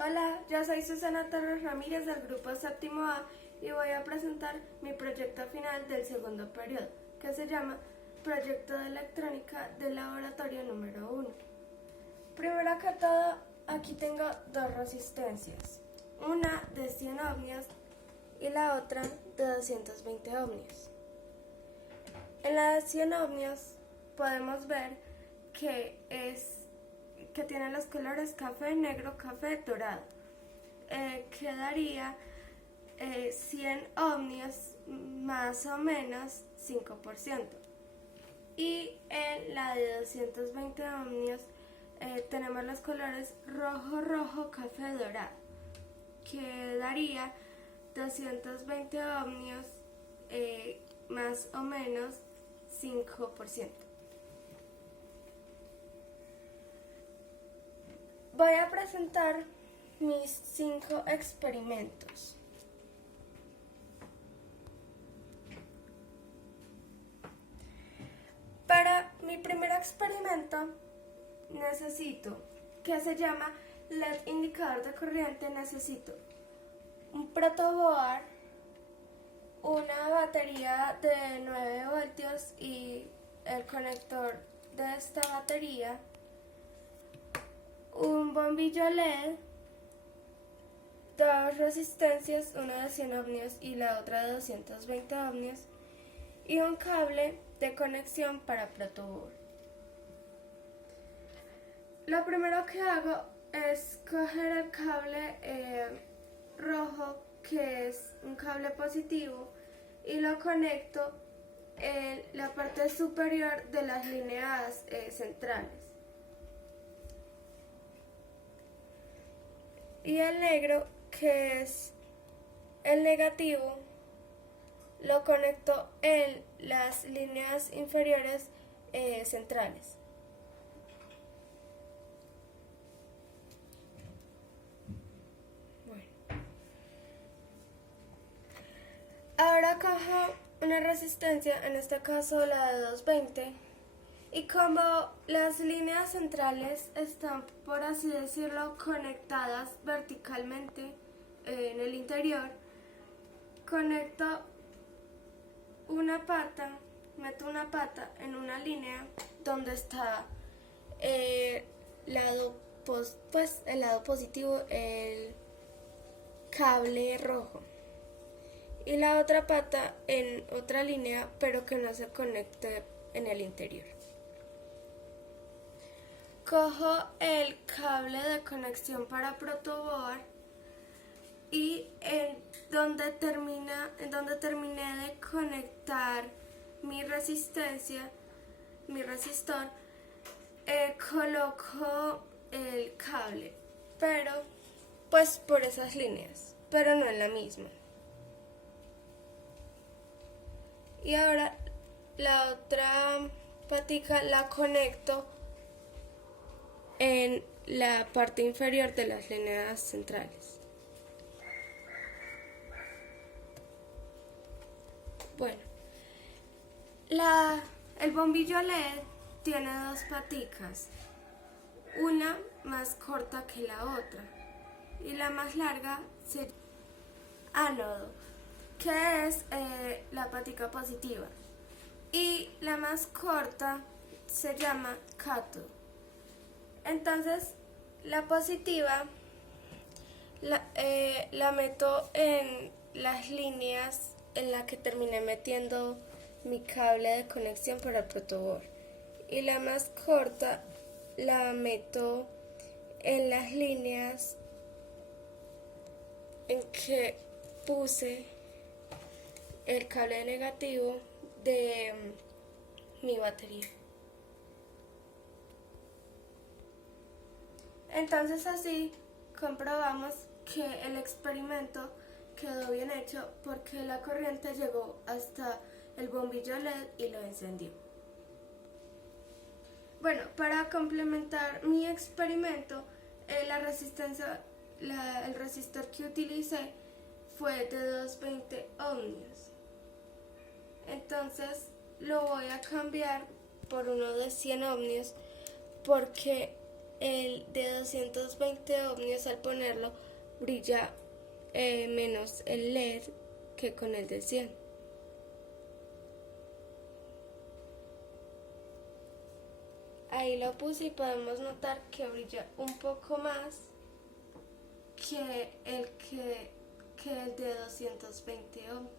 Hola, yo soy Susana Torres Ramírez del grupo Séptimo A y voy a presentar mi proyecto final del segundo periodo, que se llama Proyecto de Electrónica del Laboratorio número 1. Primero que todo, aquí tengo dos resistencias, una de 100 ohmios y la otra de 220 ohmios. En la de 100 ohmios podemos ver que tiene los colores café, negro, café, dorado. Quedaría 100 ohmios más o menos 5%. Y en la de 220 ohmios tenemos los colores rojo, rojo, café, dorado. Quedaría 220 ohmios más o menos 5%. Voy a presentar mis 5 experimentos. Para mi primer experimento necesito, que se llama LED indicador de corriente, necesito un protoboard, una batería de 9 voltios y el conector de esta batería, un bombillo LED, dos resistencias, una de 100 ohmios y la otra de 220 ohmios, y un cable de conexión para protoboard. Lo primero que hago es coger el cable rojo, que es un cable positivo, y lo conecto en la parte superior de las líneas centrales. Y el negro, que es el negativo, lo conecto en las líneas inferiores centrales. Bueno. Ahora cojo una resistencia, en este caso la de 220, y como las líneas centrales están, por así decirlo, conectadas verticalmente en el interior, conecto una pata, meto una pata en una línea donde está el lado positivo, el cable rojo, y la otra pata en otra línea, pero que no se conecte en el interior. Cojo el cable de conexión para protoboard y en donde terminé de conectar mi resistor, coloco el cable, pero pues por esas líneas, pero no en la misma. Y ahora la otra patica la conecto en la parte inferior de las líneas centrales. Bueno, el bombillo LED tiene dos paticas, una más corta que la otra, y la más larga se ánodo, que es la patica positiva, y la más corta se llama cátodo. Entonces la positiva la meto en las líneas en la que terminé metiendo mi cable de conexión para el protoboard, y la más corta la meto en las líneas en que puse el cable negativo de mi batería. Entonces así comprobamos que el experimento quedó bien hecho porque la corriente llegó hasta el bombillo LED y lo encendió. Bueno, para complementar mi experimento, el resistor que utilicé fue de 220 ohmios. Entonces lo voy a cambiar por uno de 100 ohmios porque el de 220 ohmios al ponerlo brilla menos el LED que con el de 100. Ahí lo puse y podemos notar que brilla un poco más que el de 220 ohmios.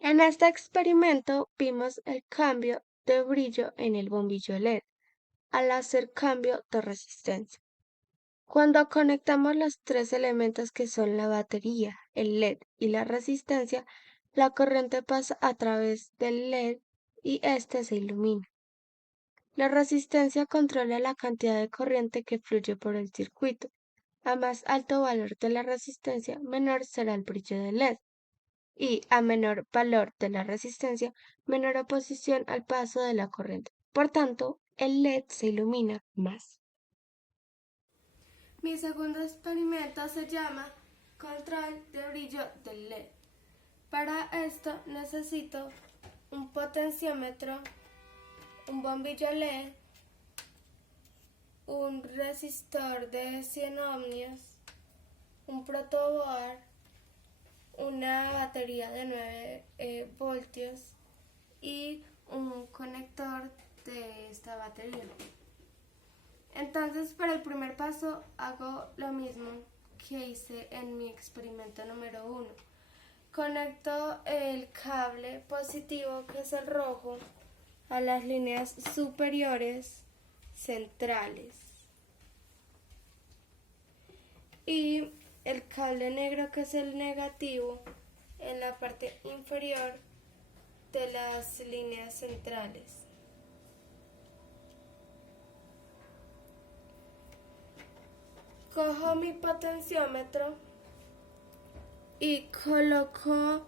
En este experimento vimos el cambio de brillo en el bombillo LED al hacer cambio de resistencia. Cuando conectamos los tres elementos que son la batería, el LED y la resistencia, la corriente pasa a través del LED y este se ilumina. La resistencia controla la cantidad de corriente que fluye por el circuito. A más alto valor de la resistencia, menor será el brillo del LED. Y a menor valor de la resistencia, menor oposición al paso de la corriente. Por tanto, el LED se ilumina más. Mi segundo experimento se llama control de brillo del LED. Para esto necesito un potenciómetro, un bombillo LED, un resistor de 100 ohmios, un protoboard, una batería de 9 voltios y un conector de esta batería. Entonces, para el primer paso hago lo mismo que hice en mi experimento número 1. Conecto el cable positivo, que es el rojo, a las líneas superiores centrales. Y el cable negro, que es el negativo, en la parte inferior de las líneas centrales. Cojo mi potenciómetro y coloco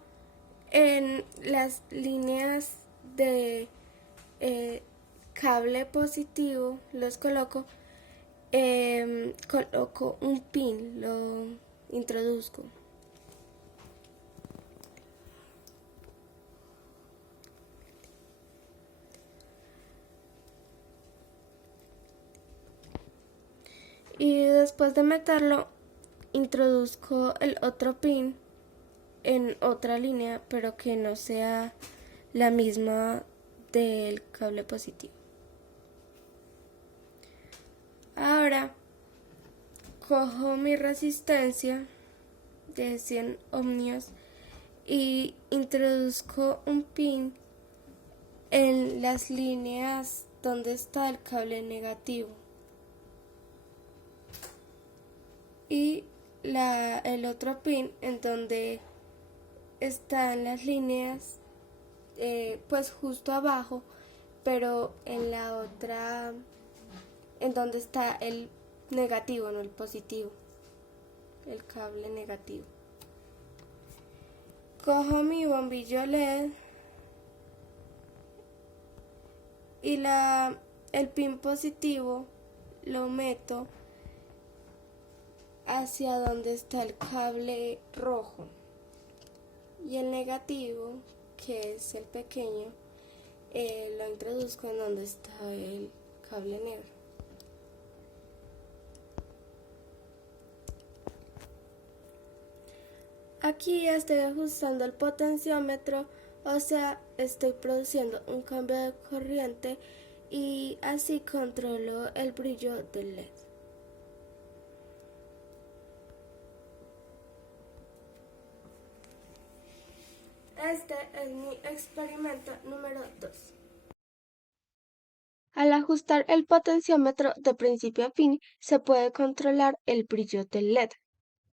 en las líneas de cable positivo, los coloco un pin, lo introduzco. Y después de meterlo, introduzco el otro pin en otra línea, pero que no sea la misma del cable positivo. Ahora cojo mi resistencia de 100 ohmios y introduzco un pin en las líneas donde está el cable negativo. Y el otro pin en donde están las líneas, pues justo abajo, pero en la otra, en donde está el negativo, no el positivo, el cable negativo. Cojo mi bombillo LED y el pin positivo lo meto hacia donde está el cable rojo, y el negativo, que es el pequeño, lo introduzco en donde está el cable negro. Aquí estoy ajustando el potenciómetro, o sea, estoy produciendo un cambio de corriente y así controlo el brillo del LED. Este es mi experimento número 2. Al ajustar el potenciómetro de principio a fin, se puede controlar el brillo del LED.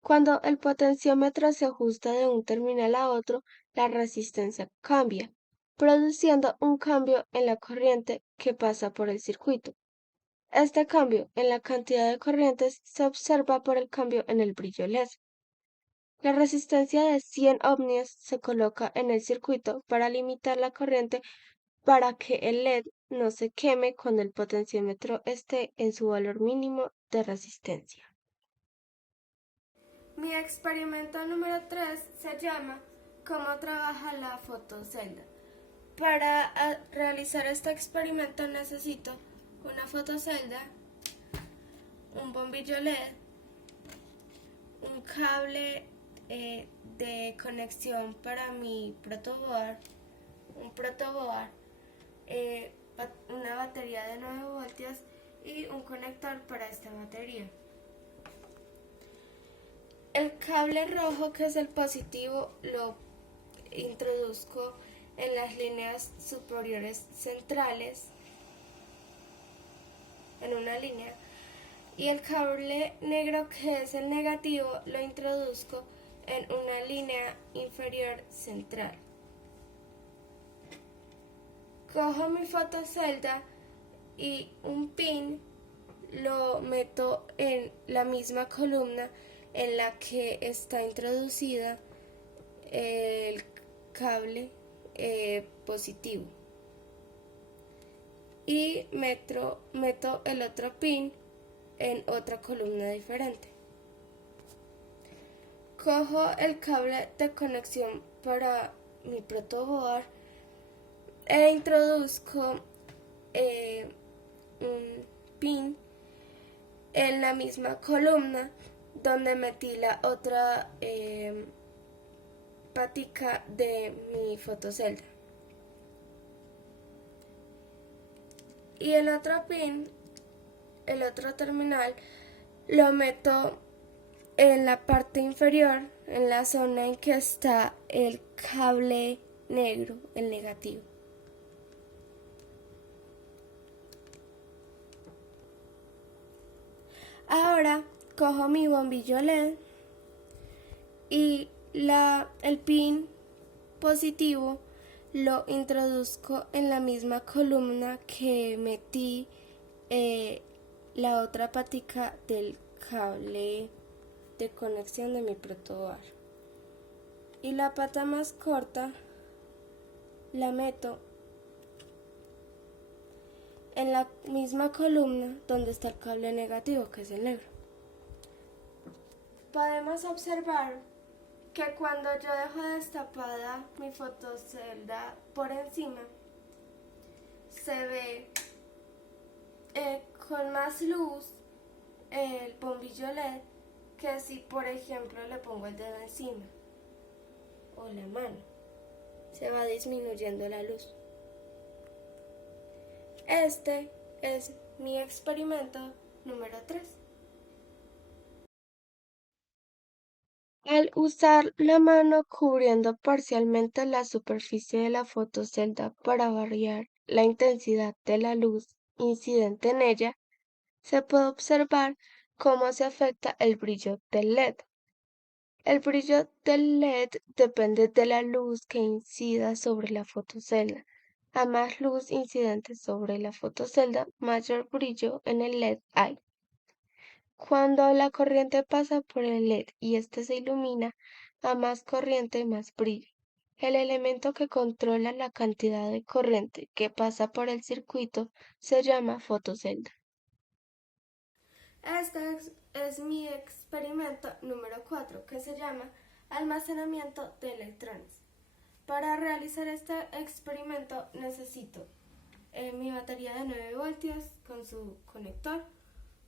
Cuando el potenciómetro se ajusta de un terminal a otro, la resistencia cambia, produciendo un cambio en la corriente que pasa por el circuito. Este cambio en la cantidad de corrientes se observa por el cambio en el brillo LED. La resistencia de 100 ohmios se coloca en el circuito para limitar la corriente para que el LED no se queme cuando el potenciómetro esté en su valor mínimo de resistencia. Mi experimento número 3 se llama ¿Cómo trabaja la fotocelda? Para realizar este experimento necesito una fotocelda, un bombillo LED, un cable de conexión para mi protoboard, un protoboard, una batería de 9 voltios y un conector para esta batería. El cable rojo, que es el positivo, lo introduzco en las líneas superiores centrales, en una línea, y el cable negro, que es el negativo, lo introduzco en una línea inferior central. Cojo mi fotocelda y un pin lo meto en la misma columna en la que está introducida el cable positivo, y meto el otro pin en otra columna diferente. Cojo el cable de conexión para mi protoboard e introduzco un pin en la misma columna donde metí la otra patica de mi fotocelda. Y el otro pin, el otro terminal, lo meto en la parte inferior, en la zona en que está el cable negro, el negativo. Ahora cojo mi bombillo LED y el pin positivo lo introduzco en la misma columna que metí la otra patica del cable de conexión de mi protoboard, y la pata más corta la meto en la misma columna donde está el cable negativo, que es el negro. Podemos observar que cuando yo dejo destapada mi fotocelda por encima, se ve con más luz el bombillo LED que si, por ejemplo, le pongo el dedo encima o la mano. Se va disminuyendo la luz. Este es mi experimento número 3. Al usar la mano cubriendo parcialmente la superficie de la fotocelda para variar la intensidad de la luz incidente en ella, se puede observar cómo se afecta el brillo del LED. El brillo del LED depende de la luz que incida sobre la fotocelda. A más luz incidente sobre la fotocelda, mayor brillo en el LED hay. Cuando la corriente pasa por el LED y éste se ilumina, a más corriente, más brillo. El elemento que controla la cantidad de corriente que pasa por el circuito se llama fotocelda. Este es mi experimento número 4, que se llama almacenamiento de electrones. Para realizar este experimento necesito mi batería de 9 voltios con su conector,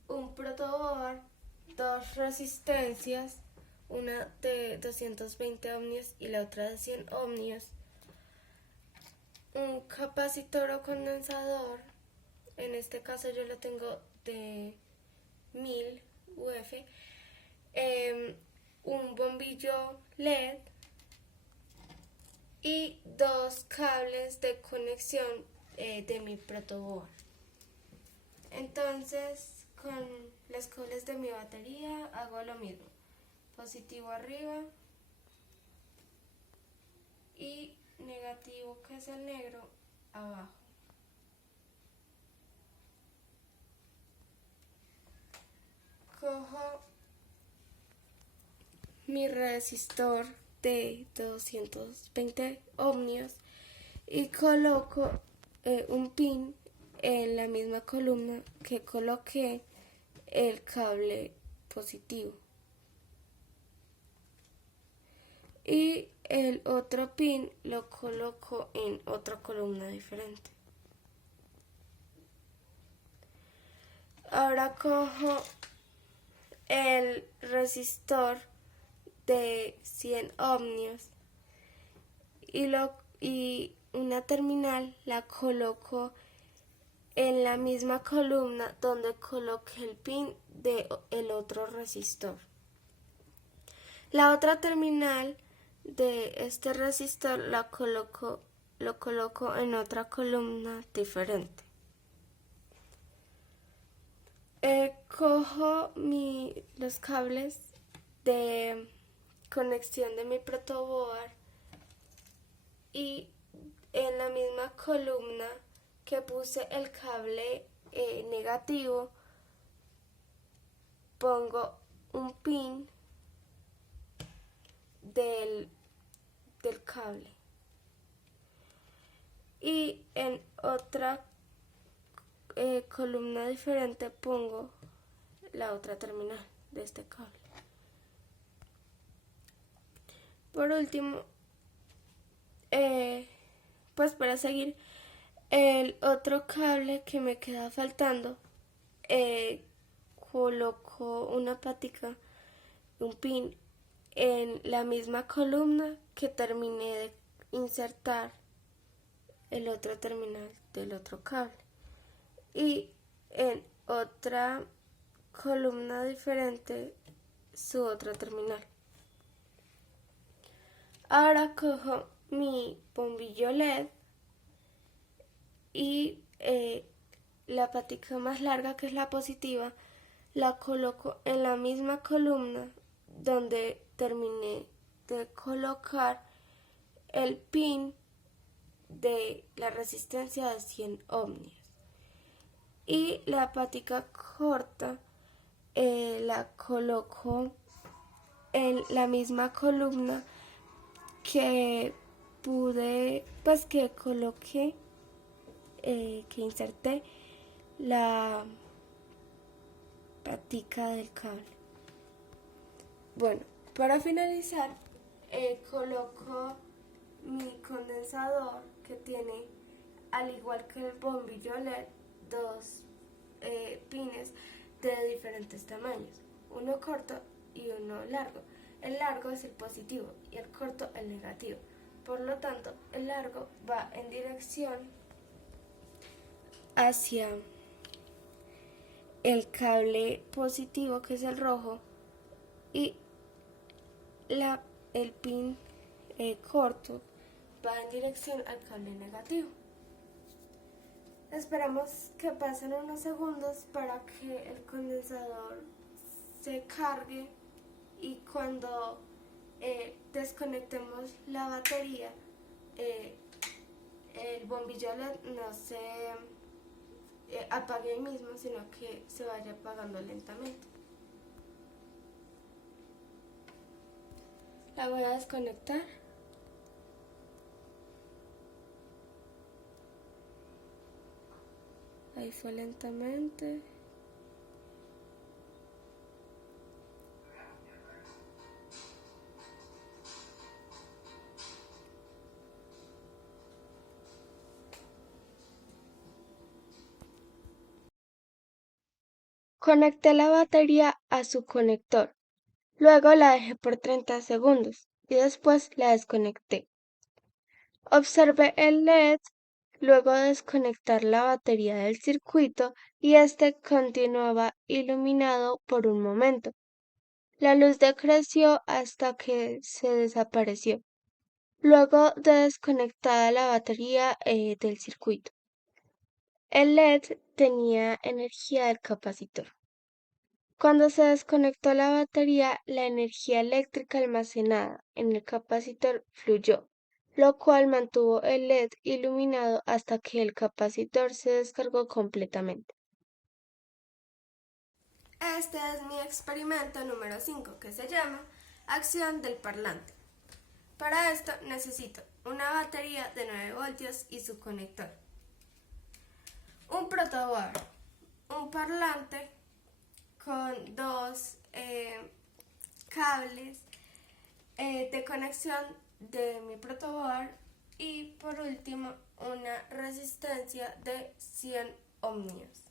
un protoboard, dos resistencias, una de 220 ohmios y la otra de 100 ohmios, un capacitor o condensador, en este caso yo lo tengo de 1000 UF, un bombillo LED y dos cables de conexión de mi protoboard. Entonces, con los cables de mi batería hago lo mismo: positivo arriba y negativo, que es el negro, abajo. Cojo mi resistor de 220 ohmios y coloco un pin en la misma columna que coloqué el cable positivo, y el otro pin lo coloco en otra columna diferente. Ahora cojo el resistor de 100 ohmios y una terminal la coloco en la misma columna donde coloqué el pin del otro resistor. La otra terminal de este resistor lo coloco en otra columna diferente. Cojo los cables de conexión de mi protoboard y en la misma columna que puse el cable negativo pongo un pin del cable y en otra columna diferente pongo la otra terminal de este cable. Por último, pues para seguir, el otro cable que me queda faltando, coloco una patica, un pin en la misma columna que terminé de insertar el otro terminal del otro cable y en otra columna diferente su otra terminal. Ahora cojo mi bombillo LED y la patica más larga, que es la positiva, la coloco en la misma columna donde terminé de colocar el pin de la resistencia de 100 ohmios. Y la patica corta la coloco en la misma columna que coloqué, que inserté la patica del cable. Bueno, para finalizar, coloco mi condensador, que tiene, al igual que el bombillo LED, dos pines de diferentes tamaños, uno corto y uno largo. El largo es el positivo y el corto el negativo. Por lo tanto, el largo va en dirección hacia el cable positivo, que es el rojo, y el pin corto va en dirección al cable negativo. Esperamos que pasen unos segundos para que el condensador se cargue y cuando desconectemos la batería, el bombillo LED no se apague ahí mismo, sino que se vaya apagando lentamente. La voy a desconectar. Ahí fue lentamente. Conecté la batería a su conector. Luego la dejé por 30 segundos y después la desconecté. Observé el LED luego de desconectar la batería del circuito y este continuaba iluminado por un momento. La luz decreció hasta que se desapareció, luego de desconectada la batería del circuito. El LED tenía energía del capacitor. Cuando se desconectó la batería, la energía eléctrica almacenada en el capacitor fluyó, lo cual mantuvo el LED iluminado hasta que el capacitor se descargó completamente. Este es mi experimento número 5, que se llama acción del parlante. Para esto necesito una batería de 9 voltios y su conector, un protoboard, un parlante con dos cables, de conexión de mi protoboard y por último una resistencia de 100 ohmios.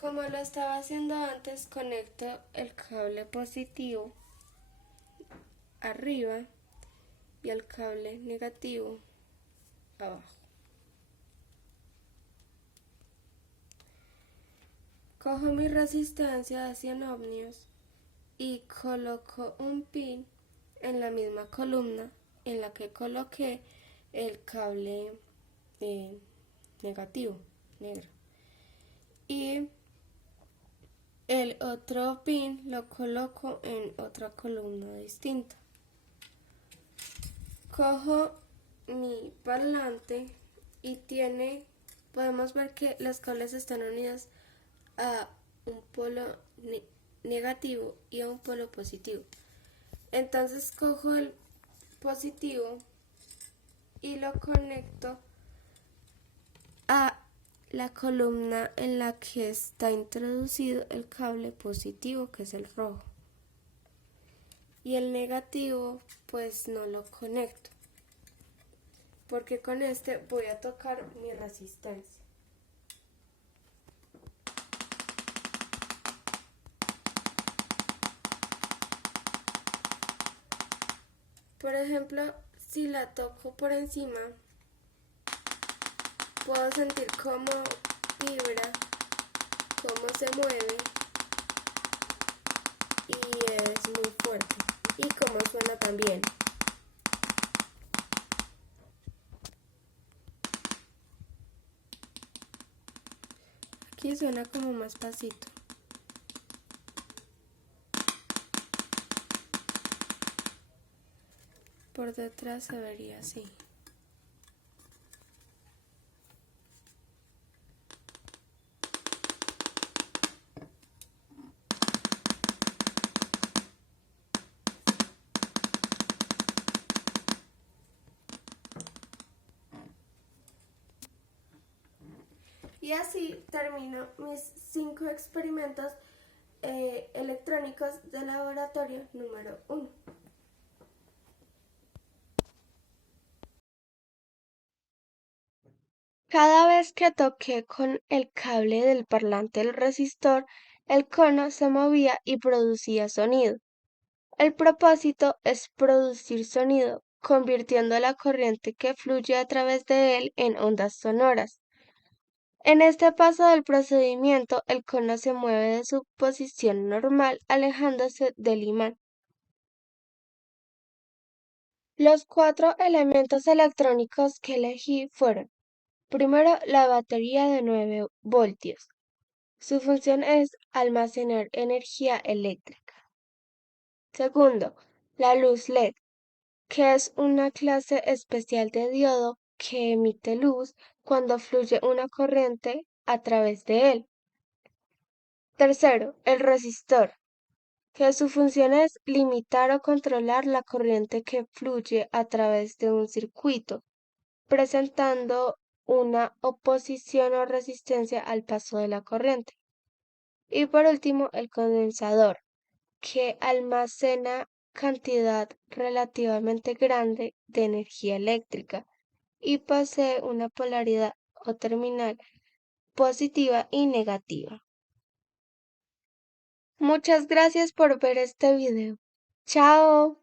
Como lo estaba haciendo antes, conecto el cable positivo arriba y el cable negativo abajo. Cojo mi resistencia de 100 ohmios y coloco un pin en la misma columna en la que coloqué el cable negativo, negro. Y el otro pin lo coloco en otra columna distinta. Cojo mi parlante y podemos ver que los cables están unidos a un polo negativo y a un polo positivo. Entonces cojo el positivo y lo conecto a la columna en la que está introducido el cable positivo, que es el rojo. Y el negativo pues no lo conecto, porque con este voy a tocar mi resistencia. Por ejemplo, si la toco por encima, puedo sentir cómo vibra, cómo se mueve y es muy fuerte. Y cómo suena también. Aquí suena como más pasito. Por detrás se vería así. Y así termino mis 5 experimentos electrónicos de laboratorio número 1. Cada vez que toqué con el cable del parlante del resistor, el cono se movía y producía sonido. El propósito es producir sonido, convirtiendo la corriente que fluye a través de él en ondas sonoras. En este paso del procedimiento, el cono se mueve de su posición normal, alejándose del imán. Los 4 elementos electrónicos que elegí fueron: primero, la batería de 9 voltios. Su función es almacenar energía eléctrica. Segundo, la luz LED, que es una clase especial de diodo que emite luz cuando fluye una corriente a través de él. Tercero, el resistor, que su función es limitar o controlar la corriente que fluye a través de un circuito, presentando una oposición o resistencia al paso de la corriente. Y por último, el condensador, que almacena cantidad relativamente grande de energía eléctrica y posee una polaridad o terminal positiva y negativa. Muchas gracias por ver este video. ¡Chao!